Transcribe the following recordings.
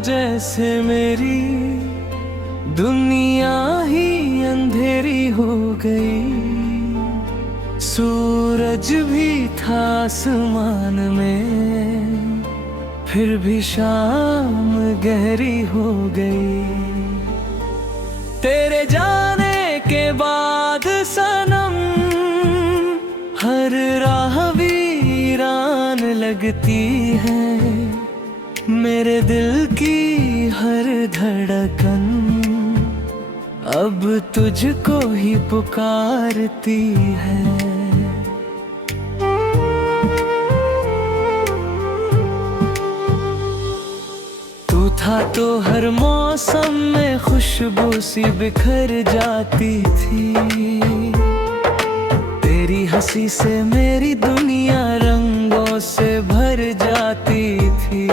जैसे मेरी दुनिया ही अंधेरी हो गई। सूरज भी था आसमान में, फिर भी शाम गहरी हो गई। तेरे जाने के बाद सनम हर राह वीरान लगती है। मेरे दिल की हर धड़कन अब तुझको ही पुकारती है। तू था तो हर मौसम में खुशबू सी बिखर जाती थी। तेरी हंसी से मेरी दुनिया रंगों से भर जाती थी।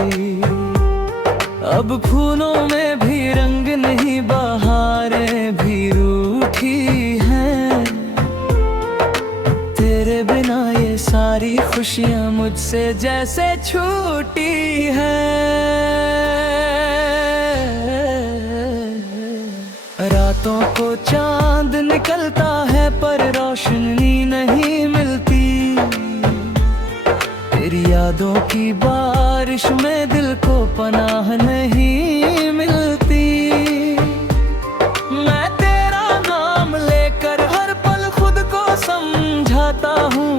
अब फूलों में भी रंग नहीं, बहारें भी रूठी हैं। तेरे बिना ये सारी खुशियां मुझसे जैसे छूटी हैं। रातों को चांद निकलता है पर रोशनी नहीं मिलती। तेरी यादों की बारिश में दिल को पनाह नहीं मिलती। मैं तेरा नाम लेकर हर पल खुद को समझाता हूँ,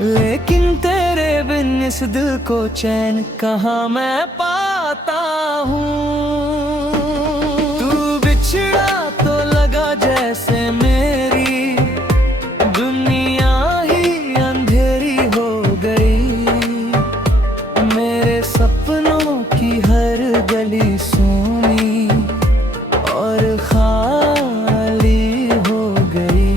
लेकिन तेरे बिन इस दिल को चैन कहाँ मैं पाता हूँ। तू बिछड़ा तो लगा जैसे मेरी दुनिया ही अंधेरी हो गई। मेरे सपनों की हर गली सूनी और खाली हो गई।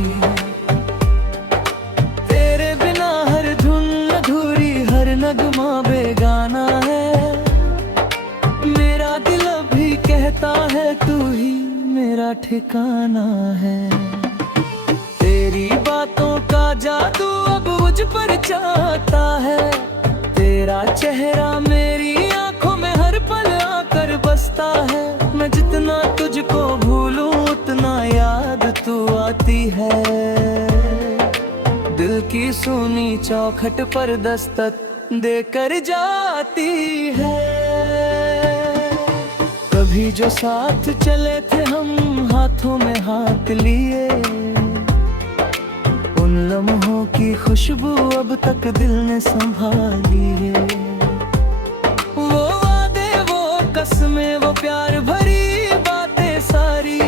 तेरे बिना हर धुन अधूरी, हर नगमा बेगाना है। मेरा दिल अभी कहता है तू ही मेरा ठिकाना है। तेरी बातों का जादू अब मुझ पर चाहता है। तेरा चेहरा मेरी आंखों में हर पल आकर बसता है। मैं जितना तुझको भूलूं उतना याद तू आती है। दिल की सूनी चौखट पर दस्तक देकर जाती है। कभी जो साथ चले थे हम हाथों में हाथ लिए, उन लम्हों की खुशबू अब तक दिल ने संभाली है। वो वादे, वो कसमें, वो प्यार भरी बातें सारी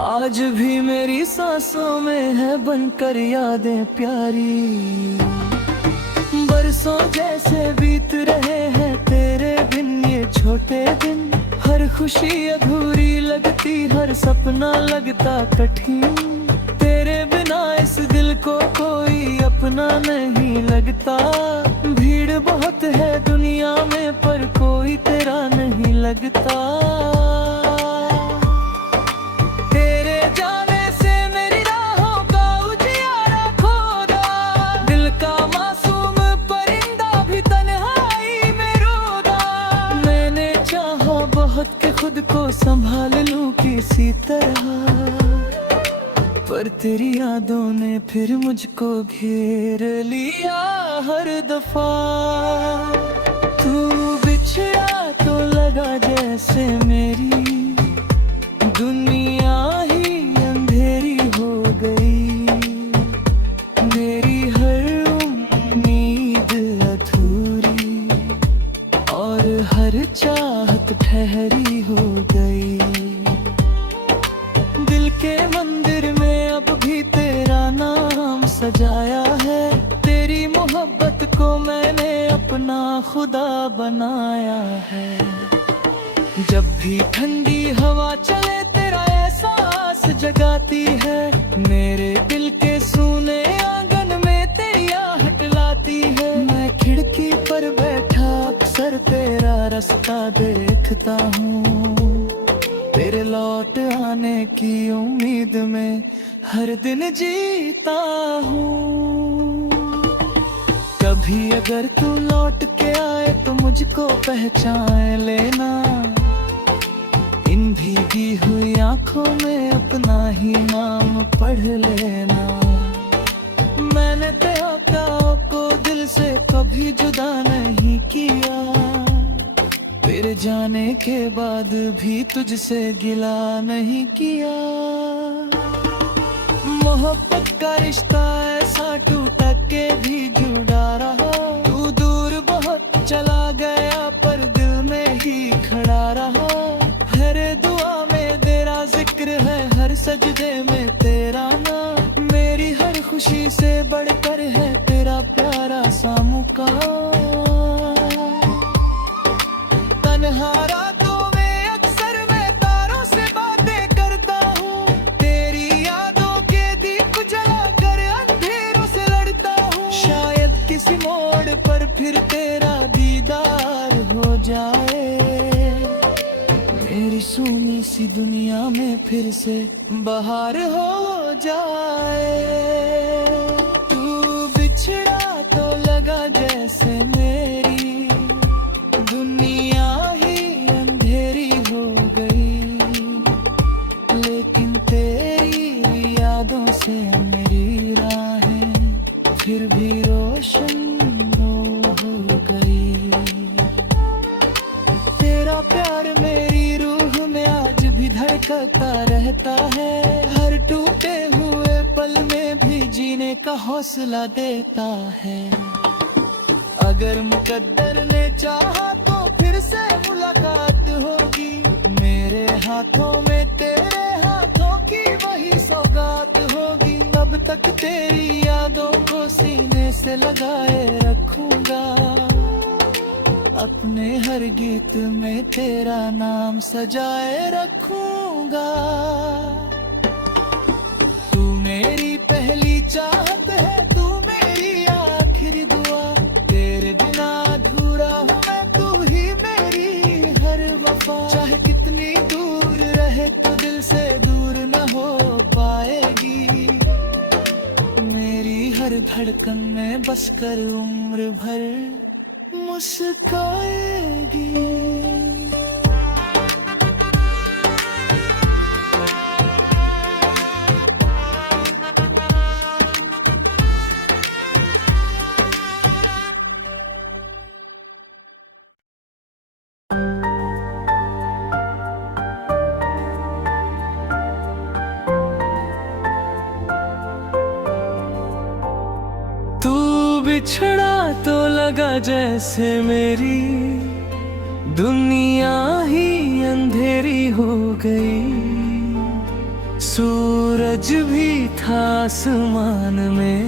आज भी मेरी सांसों में है बनकर यादें प्यारी। बरसों जैसे बीत रहे हैं तेरे बिन ये छोटे दिन। हर खुशी अधूरी लगती, हर सपना लगता कठिन। तेरे बिना इस दिल को कोई अपना नहीं लगता। भीड़ बहुत है दुनिया में पर कोई तेरा नहीं लगता। तेरे जाने से मेरी राहों का उजियारा खोदा। दिल का मासूम परिंदा भी तन्हाई में रोदा। मैंने चाहा बहुत के खुद को संभाल लूं किसी तरह, पर तेरी यादों ने फिर मुझको घेर लिया हर दफा। तू बिछड़ा तो लगा जैसे मेरी दुनिया ही अंधेरी हो गई। मेरी हर उम्मीद अधूरी और हर चाहत ठहरी हो गई। दिल के मंदिर में अब भी तेरा नाम सजाया है। तेरी मोहब्बत को मैंने अपना खुदा बनाया है। जब भी ठंडी हवा चले तेरा एहसास जगाती है। मेरे दिल के सूने आंगन में तेरी आहट लाती है। मैं खिड़की पर बैठा अक्सर तेरा रास्ता देखता हूँ। तेरे लौट आने की उम्मीद में हर दिन जीता हूँ। कभी कभी अगर तू लौट के आए तो मुझको पहचान लेना, इन भीगी हुई आंखों में अपना ही नाम पढ़ लेना। मैंने तेरा प्यार को दिल से कभी जुदा नहीं किया, तेरे जाने के बाद भी तुझसे गिला नहीं किया। मोहब्बत का रिश्ता ऐसा टूटा के भी जुड़ा रहा, तू दूर बहुत चला गया पर दिल में ही खड़ा रहा। हर दुआ में तेरा जिक्र है, हर सजदे में तेरा नाम, मेरी हर खुशी से बढ़कर है तेरा प्यारा सा मुकाम। तन्हा रातों में अक्सर मैं तारों से बातें करता हूँ, तेरी यादों के दीप जला कर अंधेरों से लड़ता हूँ। शायद किसी मोड़ पर फिर तेरा दीदार हो जाए, मेरी सूनी सी दुनिया में फिर से बहार हो जाए। तू बिछड़ा तो लगा जैसे मेरी दुनिया ही अंधेरी हो गई, लेकिन तेरी यादों से मेरी राहें फिर भी रोशन हो गई। तेरा प्यार मेरी रूह में आज भी धड़कता रहता है, हर टूटे हुए पल में भी जीने का हौसला देता है। अगर मुकद्दर ने चाहा तो फिर से मुलाकात होगी, मेरे हाथों में तेरे हाथों की वही सौगात होगी। तब तक तेरी यादों को सीने से लगाए रखूंगा, अपने हर गीत में तेरा नाम सजाए रखूंगा। तू मेरी पहली चाहत है, तू मेरी आखिरी दुआ, तेरे बिना अधूरा हूँ मैं, तू ही मेरी हर वफा। चाहे कितनी दूर रहे तो दिल से दूर न हो पाएगी, मेरी हर धड़कन में बसकर उम्र भर मुस्काएगी। तू बिछड़ा तो लगा जैसे मेरी दुनिया ही अंधेरी हो गई, सूरज भी था आसमान में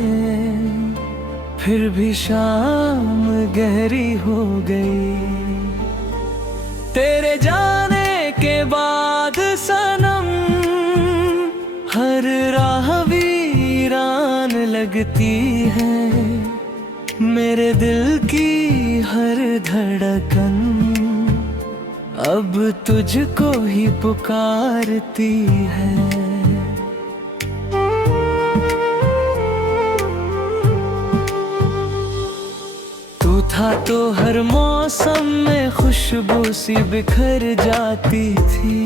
फिर भी शाम गहरी हो गई। तेरे जाने के बाद सनम हर राह वीरान लगती है, मेरे दिल की हर धड़कन अब तुझको ही पुकारती है। तू था तो हर मौसम में खुशबू सी बिखर जाती थी,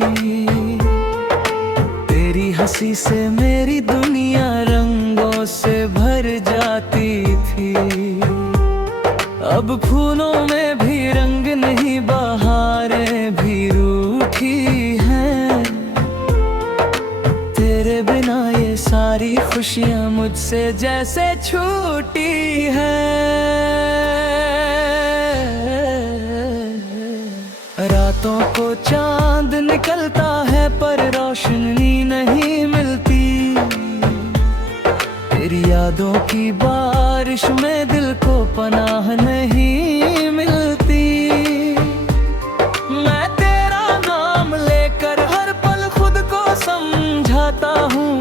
तेरी हंसी से मेरी दुनिया रंगों से भर जाती थी। अब फूलों में भी रंग नहीं, बहारें भी रूठी हैं, तेरे बिना ये सारी खुशियाँ मुझसे जैसे छूटी हैं। रातों को चांद निकलता है पर रोशनी नहीं मिलती, तेरी यादों की बारिश में दिल को पनाह नहीं मिलती। मैं तेरा नाम लेकर हर पल खुद को समझाता हूँ,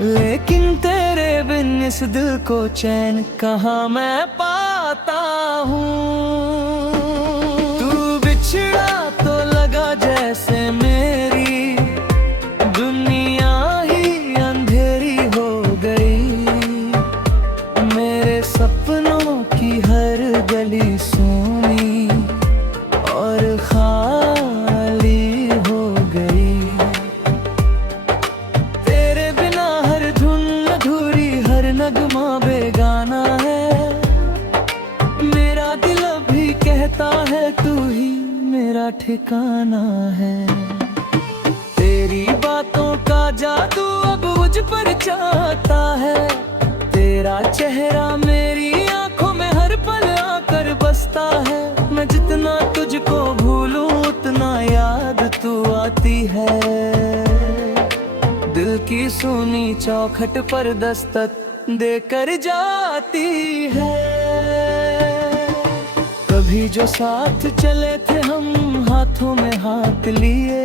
लेकिन तेरे बिन इस दिल को चैन कहाँ मैं पाता हूँ। तू बिछड़ा तो लगा जैसे मेरी दुनिया ही अंधेरी हो गई, गली सोनी और खाली हो गई। तेरे बिना हर धुन अधूरी, हर नगमा बेगाना है। मेरा दिल अभी कहता है तू ही मेरा ठिकाना है। तेरी बातों का जादू अब मुझ पर चाहता है। तेरा चेहरा मेरी आंखों में हर पल आकर बसता है। मैं जितना तुझको भूलूं उतना याद तू आती है। दिल की सुनी चौखट पर दस्तक देकर जाती है। कभी जो साथ चले थे हम हाथों में हाथ लिए,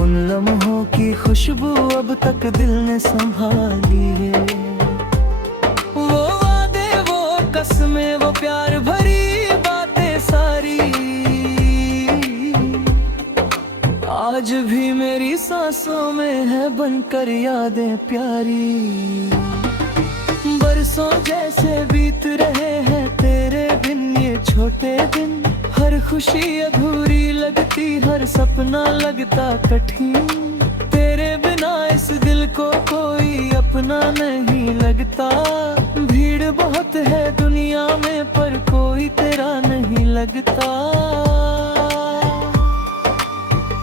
उन लम्हों की खुशबू अब तक दिल ने संभाली है। वो वादे, वो कसमें, वो प्यार भरी बातें सारी आज भी मेरी सांसों में है बनकर यादें प्यारी। बरसों जैसे बीत रहे हैं तेरे बिन ये छोटे दिन। हर खुशी अधूरी लगती, हर सपना लगता कठिन। तेरे बिना इस दिल को कोई अपना नहीं लगता। भीड़ बहुत है दुनिया में पर कोई तेरा नहीं लगता।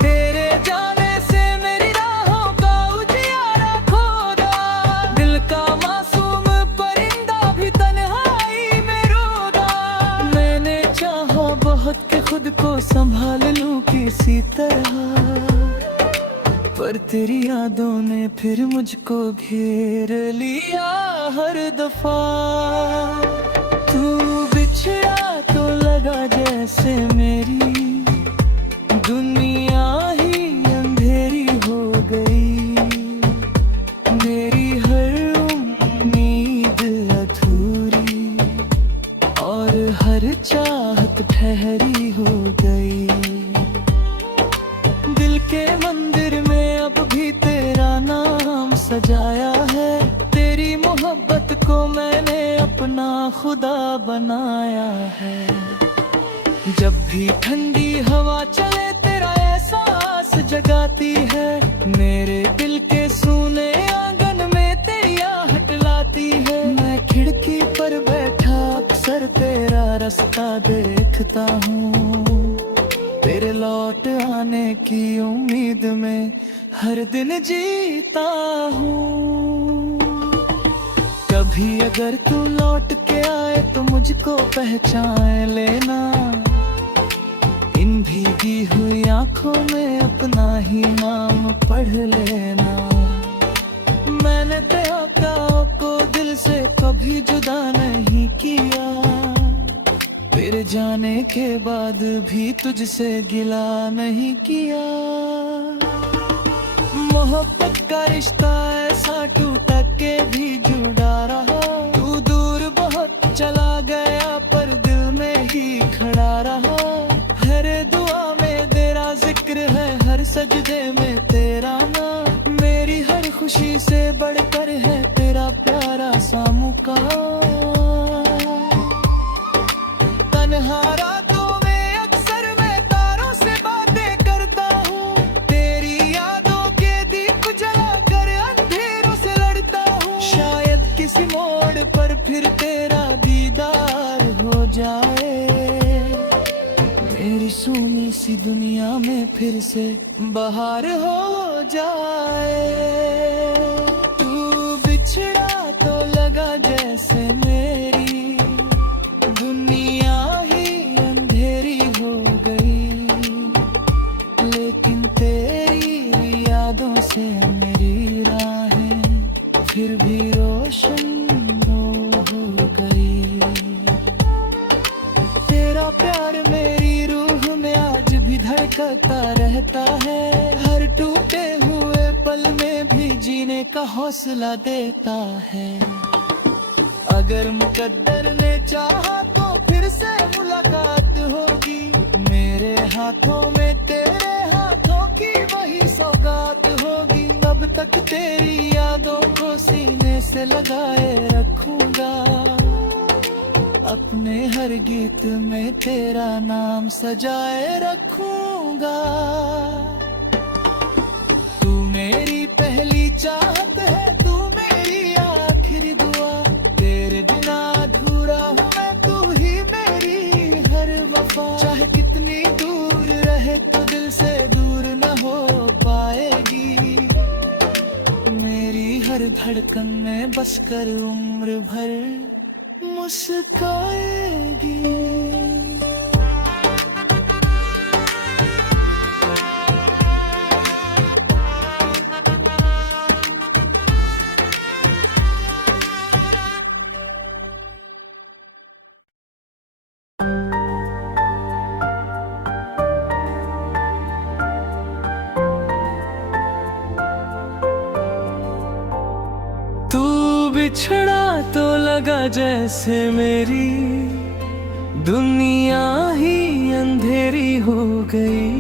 तेरे जाने से मेरी राहों का उजियारा खोदा। दिल का मासूम परिंदा भी तन्हाई में रोदा। मैंने चाहा बहुत के खुद को संभाल लूं किसी तरह, पर तेरी यादों ने फिर मुझको घेर लिया हर दफा। तू बिछड़ा तो लगा जैसे मेरी दुनिया ही अंधेरी हो गई। मेरी हर उम्मीद अधूरी और हर चाहत ठहरी हो गई। दिल के मंदिर में अब भी तेरा नाम सजाया है। तेरी मोहब्बत को मैंने अपना खुदा बनाया है। जब भी ठंडी हवा चले तेरा एहसास जगाती है। मेरे दिल के सूने आंगन में तेरी आहट लाती है। मैं खिड़की पर बैठा अक्सर तेरा रास्ता देखता हूँ। तेरे लौट आने की उम्मीद में हर दिन जीता हूँ। कभी अगर तू लौट के आए तो मुझको पहचान लेना। इन भीगी हुई आंखों में अपना ही नाम पढ़ लेना। मैंने तेरे प्यार को दिल से कभी जुदा नहीं किया। तेरे जाने के बाद भी तुझसे गिला नहीं किया। मोहब्बत का रिश्ता ऐसा टूटा के भी जुड़ा रहा। तू दूर बहुत चला गया पर दिल में ही खड़ा रहा। हर दुआ में तेरा जिक्र है, हर सजदे में तेरा नाम। मेरी हर खुशी से बढ़कर है तेरा प्यारा सा मुकाम। तन्हा रातों में अक्सर मैं तारों से बातें करता हूँ। तेरी यादों के दीप जला कर अंधेरों से लड़ता हूँ। शायद किसी मोड़ पर फिर तेरा दीदार हो जाए। मेरी सूनी सी दुनिया में फिर से बहार हो जाए। तू बिछड़ा तो लगा जैसे मेरी दुनिया ही अंधेरी हो गई। लेकिन तेरी यादों से मेरी राहें फिर भी रोशन हो गई। तेरा प्यार मेरी रूह में आज भी धड़कता रहता है। हर टूटे हुए पल में भी जीने का हौसला देता है। अगर मुकद्दर ने चाहा तो फिर से मुलाकात होगी। मेरे हाथों में तेरे हाथों की वही सौगात होगी। अब तक तेरी यादों को सीने से लगाए रखूंगा। अपने हर गीत में तेरा नाम सजाए रखूंगा। तू मेरी पहली चाहत है, तू मेरी आखिरी दुआ। तेरे बिना अधूरा हूँ मैं, तू ही मेरी हर वफा। चाहे कितनी दूर रहे तो दिल से दूर न हो पाएगी। मेरी हर धड़कन में बस कर उम्र भर मुस्काएगी। तू बिछड़ा तो लगा जैसे मेरी दुनिया ही अंधेरी हो गई।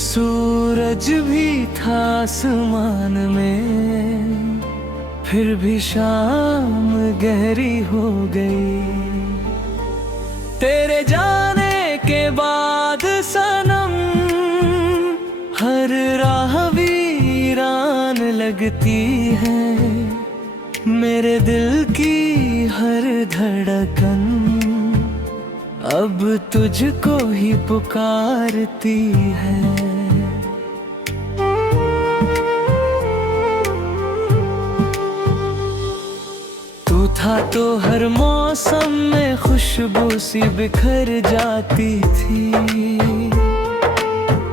सूरज भी था आसमान में, फिर भी शाम गहरी हो गई। तेरे जाने के बाद सनम हर राह वीरान लगती है। मेरे दिल की हर धड़कन अब तुझको ही पुकारती है। तू था तो हर मौसम में खुशबू सी बिखर जाती थी।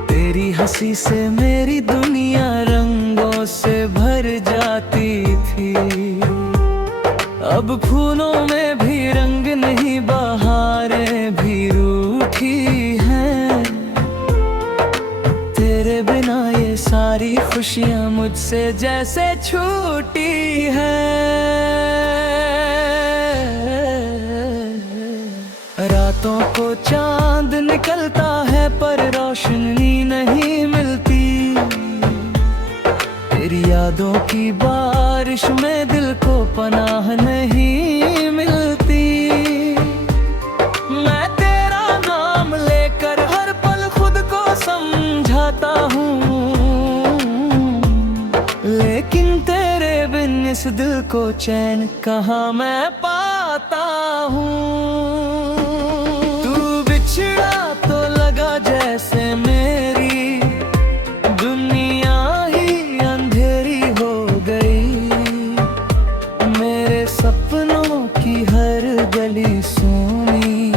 तेरी हंसी से मेरी दुनिया रंगों से भर जाती थी। अब फूलों में भी रंग नहीं, बहारें भी रूठी हैं। तेरे बिना ये सारी खुशियां मुझसे जैसे छूटी हैं। रातों को चांद निकलता है पर रोशनी नहीं मिलती। तेरी यादों की बारिश में दिल को पनाह नहीं मिलती। मैं तेरा नाम लेकर हर पल खुद को समझाता हूँ, लेकिन तेरे बिन इस दिल को चैन कहाँ मैं पाता हूँ। तू बिछड़ा तो लगा जैसे मेरी दुनिया ही अंधेरी हो गई। मेरे सपनों की हर गली सूनी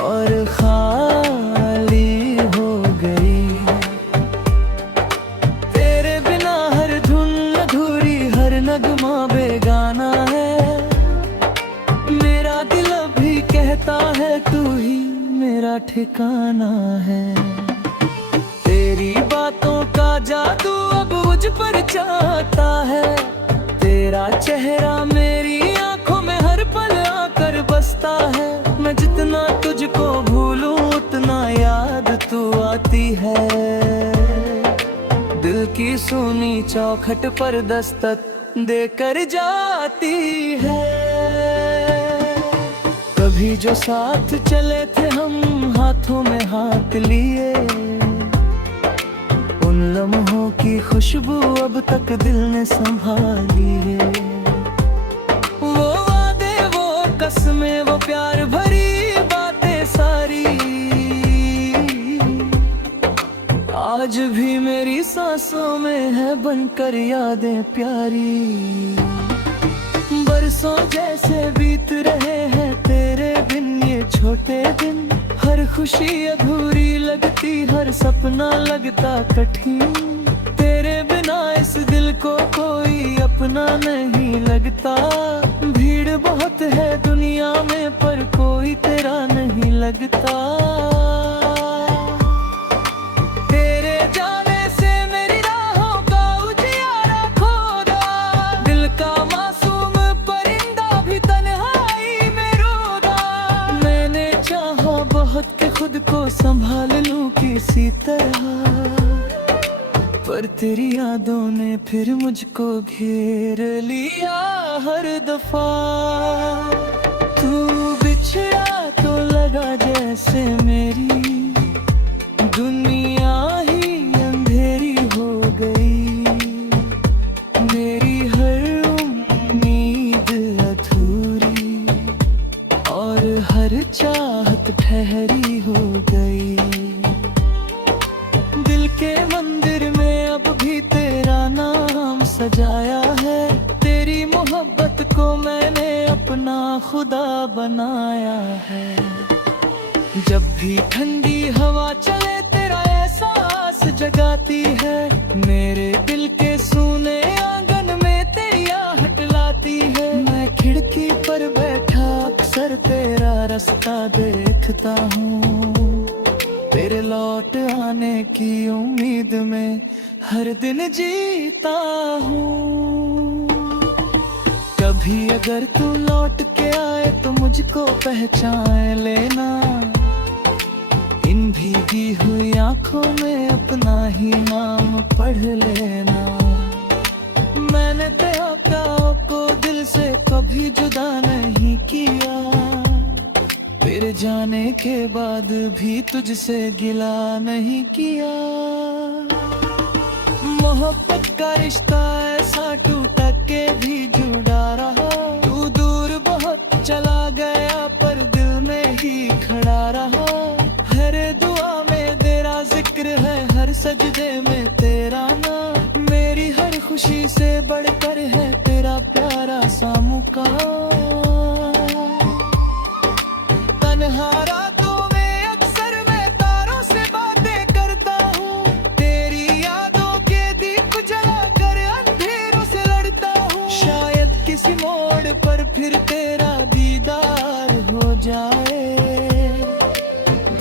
और खाली हो गई। तेरे बिना हर धुन अधूरी, हर नगमा बेगाना है। मेरा दिल अभी कहता है तू ही मेरा ठिकाना है। तेरी बातों का जादू अब मुझ पर चाहता है। तेरा चेहरा मेरी आंखों में हर पल आकर बसता है। मैं जितना तुझको भूलूं उतना याद तू आती है। दिल की सुनी चौखट पर दस्तक देकर जाती है। कभी जो साथ चले थे हम हाथों में हाथ लिए, उन लम्हों की खुशबू अब तक दिल ने संभाली है। वो वादे, वो कसमें, वो प्यार भरी बातें सारी आज भी मेरी सांसों में है बनकर यादें प्यारी। बरसों जैसे बीत रहे हैं तेरे बिन ये छोटे दिन। हर खुशी अधूरी लगती, हर सपना लगता कठिन। तेरे बिना इस दिल को कोई अपना नहीं लगता। भीड़ बहुत है दुनिया में पर कोई तेरा नहीं लगता। तेरे जाने से मेरी राहों का उजियारा खोदा। दिल का मासूम परिंदा भी तन्हाई में रोदा। मैंने चाहा बहुत के खुद को संभाल लूं किसी तरह, पर तेरी यादों ने फिर मुझको घेर लिया हर दफा। तू हर चाहत ठहरी हो गई। दिल के मंदिर में अब भी तेरा नाम सजाया है। तेरी मोहब्बत को मैंने अपना खुदा बनाया है। जब भी ठंडी हवा चले तेरा एहसास जगाती है। मेरे दिल के सूने आंगन में तेरी आहट लाती है। मैं खिड़की पर बैठा अक्सर तेरा रास्ता देखता हूँ। तेरे लौट आने की उम्मीद में हर दिन जीता हूँ। कभी अगर तू लौट के आए तो मुझको पहचान लेना। इन भीगी हुई आंखों में अपना ही नाम पढ़ लेना। मैंने तेरे प्यार को दिल से कभी जुदा नहीं किया। तेरे जाने के बाद भी तुझसे गिला नहीं किया। मोहब्बत का रिश्ता ऐसा टूटा के भी जुड़ा रहा। तू दूर बहुत चला गया पर दिल में ही खड़ा रहा। हर दुआ में तेरा जिक्र है, हर सजदे में तेरा नाम। मेरी हर खुशी से बढ़कर है तेरा प्यारा सा मुकाम। तन्हा रातों में अक्सर मैं तारों से बातें करता हूँ। तेरी यादों के दीप जलाकर अंधेरों से लड़ता हूँ। शायद किसी मोड़ पर फिर तेरा दीदार हो जाए।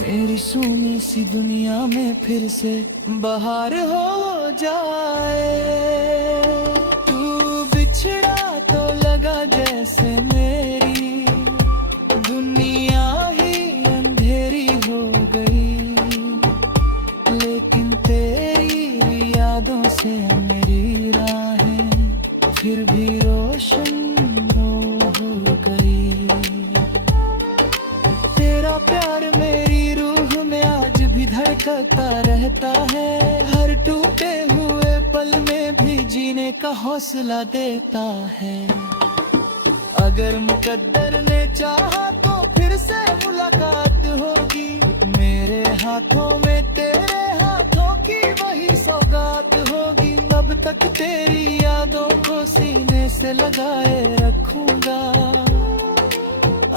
मेरी सूनी सी दुनिया में फिर से बहार हो जाए। तू बिछड़ा तो लगा जैसे मेरी दुनिया ही अंधेरी हो गई। लेकिन तेरी यादों से मेरी राहें फिर भी रोशन हो गई। तेरा प्यार मेरी रूह में आज भी धड़कता रहता है। हर टूटे हुए पल में भी जीने का हौसला देता है। अगर मुकद्दर ने चाहा तो फिर से मुलाकात होगी। मेरे हाथों में तेरे हाथों की वही सौगात होगी। अब तक तेरी यादों को सीने से लगाए रखूंगा।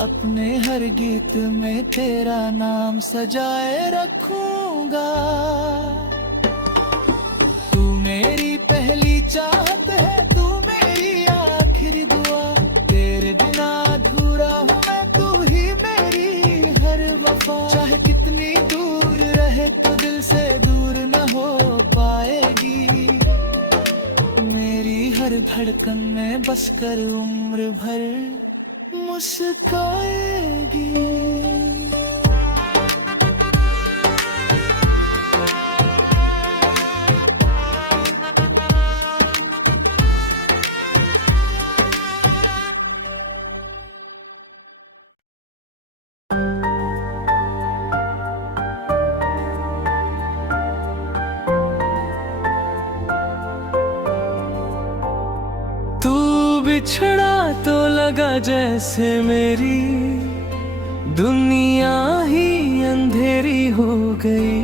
अपने हर गीत में तेरा नाम सजाए रखूंगा। तू मेरी पहली चाहत है, तू मेरी आखिरी दुआ। तेरे बिना अधूरा हूँ मैं, तू ही मेरी हर वफा। चाहे कितनी दूर रहे तो दिल से दूर न हो पाएगी। मेरी हर धड़कन में बस कर उम्र भर मुस्काएगी। तू बिछड़ा तो लगा जैसे मेरी दुनिया ही अंधेरी हो गई।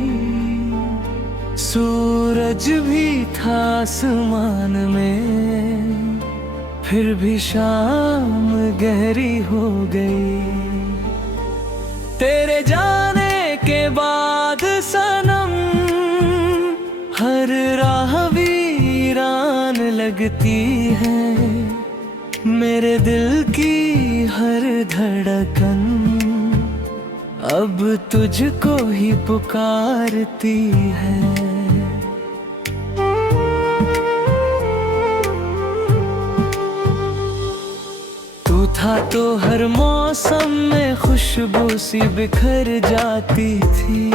सूरज भी था आसमान में फिर भी शाम गहरी हो गई। तेरे जाने के बाद सनम हर राह वीरान लगती है। मेरे दिल की हर धड़कन अब तुझको ही पुकारती है। तू था तो हर मौसम में खुशबू सी बिखर जाती थी।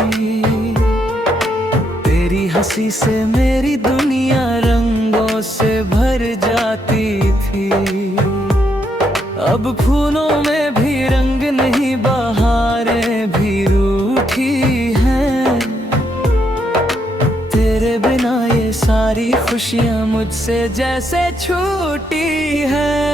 तेरी हंसी से मेरी दुनिया रंगों से भर जाती थी। अब फूलों में भी रंग नहीं, बहारें भी रूठी हैं। तेरे बिना ये सारी खुशियाँ मुझसे जैसे छूटी हैं।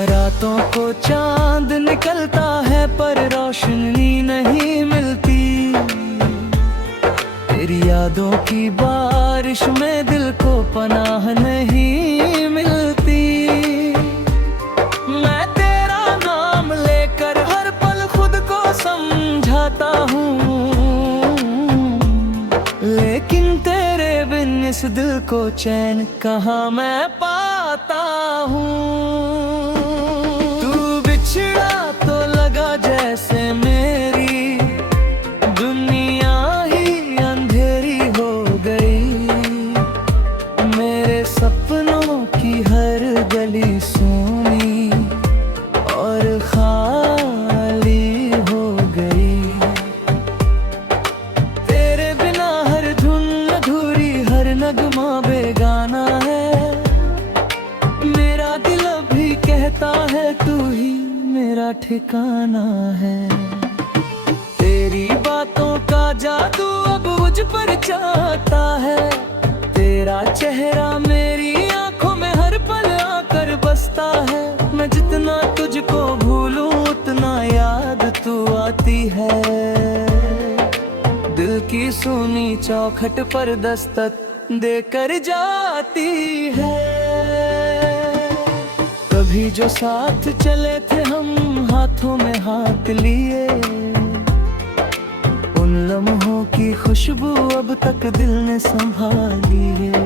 रातों को चांद निकलता है पर रोशनी नहीं मिलती। तेरी यादों की बारिश में दिल को पनाह नहीं मिलती। मैं तेरा नाम लेकर हर पल खुद को समझाता हूँ, लेकिन तेरे बिन इस दिल को चैन कहाँ मैं पाता हूँ। तू बिछड़ा तो लगा जैसे मेरी दुनिया ही अंधेरी हो गई। मेरे सपनों की हर गली सूनी और खाली हो गई। तेरे बिना हर धुन अधूरी, हर नगमा बेगाना है। मेरा दिल अभी कहता है तू ही मेरा ठिकाना है। तेरी बातों का जादू अब मुझ पर चाहता है। तेरा चेहरा मेरी आंखों में हर पल आकर बसता है। मैं जितना तुझको भूलूं उतना याद तू आती है। दिल की सूनी चौखट पर दस्तक देकर जाती है। कभी जो साथ चले थे हम हाथों में हाथ लिए, उन लम्हों की खुशबू अब तक दिल ने संभाली है।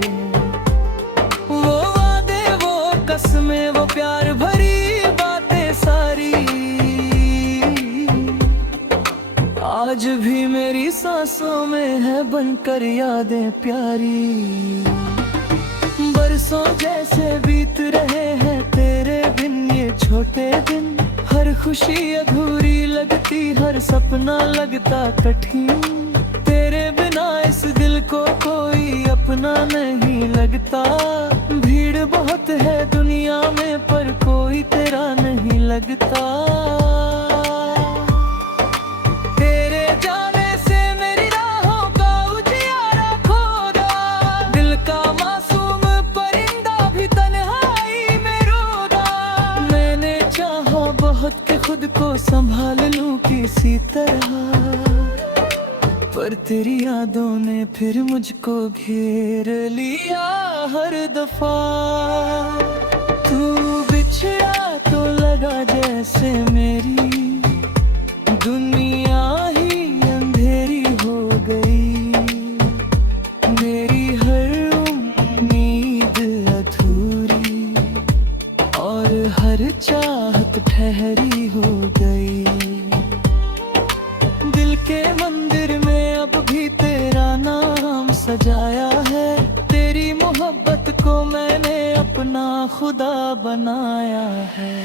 वो वादे, वो कसमें, वो प्यार भरी बातें सारी आज भी मेरी सांसों में है बनकर यादें प्यारी। बरसों जैसे बीत रहे हैं तेरे बिन ये छोटे दिन। हर खुशी अधूरी लगती, हर सपना लगता कठिन। तेरे बिना इस दिल को कोई अपना नहीं लगता। भीड़ बहुत है दुनिया में पर कोई तेरा नहीं लगता। तेरे जाने से मेरी राहों का उजियारा खोदा। दिल का मासूम परिंदा भी तन्हाई में रोदा। मैंने चाहा बहुत कि खुद को संभाल लूं किसी तरह, पर तेरी यादों ने फिर मुझको घेर लिया हर दफा। तू बिछड़ा तो लगा जैसे मेरी दुनिया ही अंधेरी हो गई। मेरी हर उम्मीद अधूरी और हर चाहत ठहरी हो गई। दिल के मंदिर में अब भी तेरा नाम सजाया है। तेरी मोहब्बत को मैंने अपना खुदा बनाया है।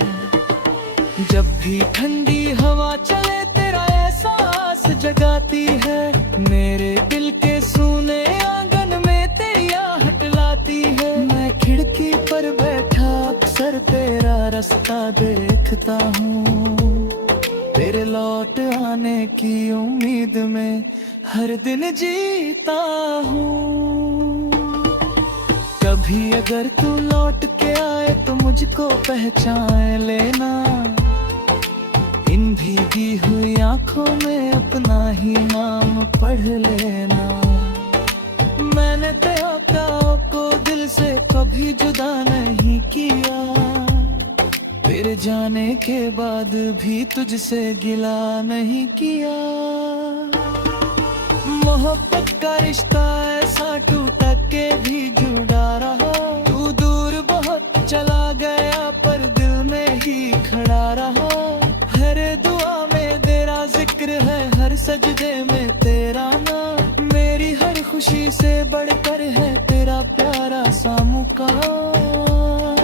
जब भी ठंडी हवा चले तेरा एहसास जगाती है। मेरे दिल के सूने आंगन में तेरी आहट लाती है। मैं खिड़की पर बैठा अक्सर तेरा रास्ता देखता हूँ। तेरे लौट आने की उम्मीद में हर दिन जीता हूँ। कभी अगर तू लौट के आए तो मुझको पहचान लेना। इन भीगी हुई आंखों में अपना ही नाम पढ़ लेना। मैंने तेरा प्यार को दिल से कभी जुदा नहीं किया। फिर जाने के बाद भी तुझसे गिला नहीं किया। मोहब्बत का रिश्ता ऐसा टूटा के भी जुड़ा रहा। तू दूर बहुत चला गया पर दिल में ही खड़ा रहा। हर दुआ में तेरा जिक्र है, हर सजदे में तेरा नाम। मेरी हर खुशी से बढ़कर है तेरा प्यारा सा मुकाम।